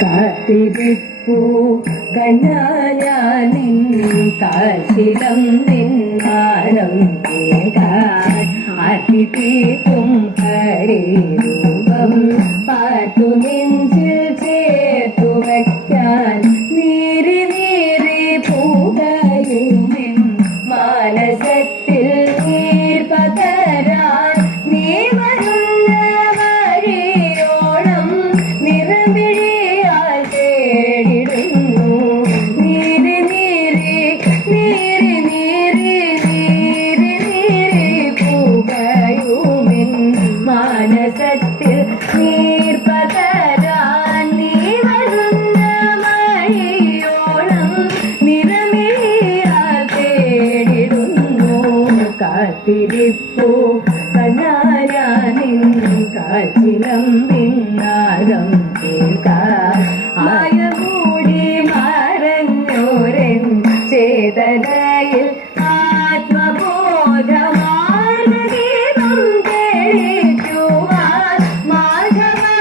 കാത്തിരിപ്പൂ കണ്ണായാനിൻ കാശിലം നിന്നാരം കേടാൻ അതിഥിക്കും ഹരിരൂപം പാത്തു നെഞ്ചിൽ ചേർത്തു വയ്ക്കാൻ നീരി നീരി പൂകയുമെൻ മാനസത്തിൽ നീർ പകരാൻ നീ വരുന്ന വഴിയോളം നിറമിഴിയാൽ തേടിടുന്നു നീരി നീരി നീരി നീരി നീരി നീരി പൂകയുമെൻ മാനസത്തിൽ നീർ പകരാൻ നീ വരുന്ന വഴിയോളം നിറമിഴിയാൽ തേടിടുന്നു കാത്തിരിപ്പൂ കനായാനിൻ കാച്ചിലം പിന്നാരം കേൾക്കാൻ ആയകൂടി മറഞ്ഞോരൻ ചേതനയിൽ ആത്മബോധമാർഗീതം തെളിക്കുവാൻ മാധവരികയില്ലേ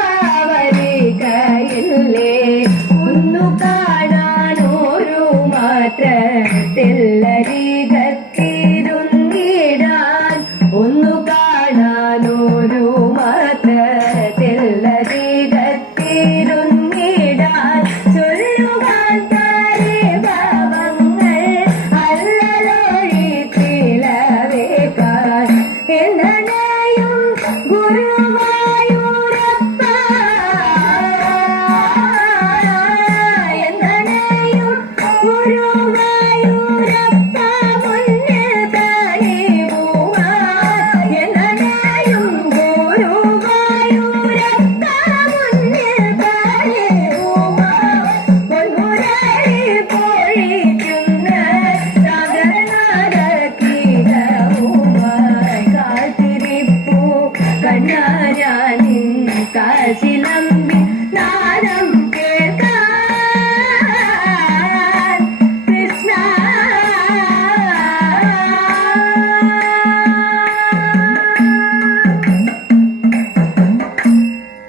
ഒന്നു കാണാനൊരു മാത്രത്തില്ലരികത്തിരുന്നിടാൻ ഒന്നു കാണാനൊരു മാത്രത്തില്ലരികത്തിരുന്നിടാൻ ചൊല്ലുവാൻ താരേഭവങ്ങൾ അല്ലലൊഴി തിലവേക്കാൻ എന്നണയും ഗുരുവായൂരപ്പ എന്നണയും ഗുരുവായൂരപ്പ മുന്നിൽ തനിവുവാൻ എന്നണയും ഗുരുവായൂരപ്പ മുന്നിൽ തനിവുവാൻ പൊന്മുരളി പൊഴിക്കുന്ന സാഗരനാദകീതവുമായി കാത്തിരിപ്പൂ കണ്ണായാനി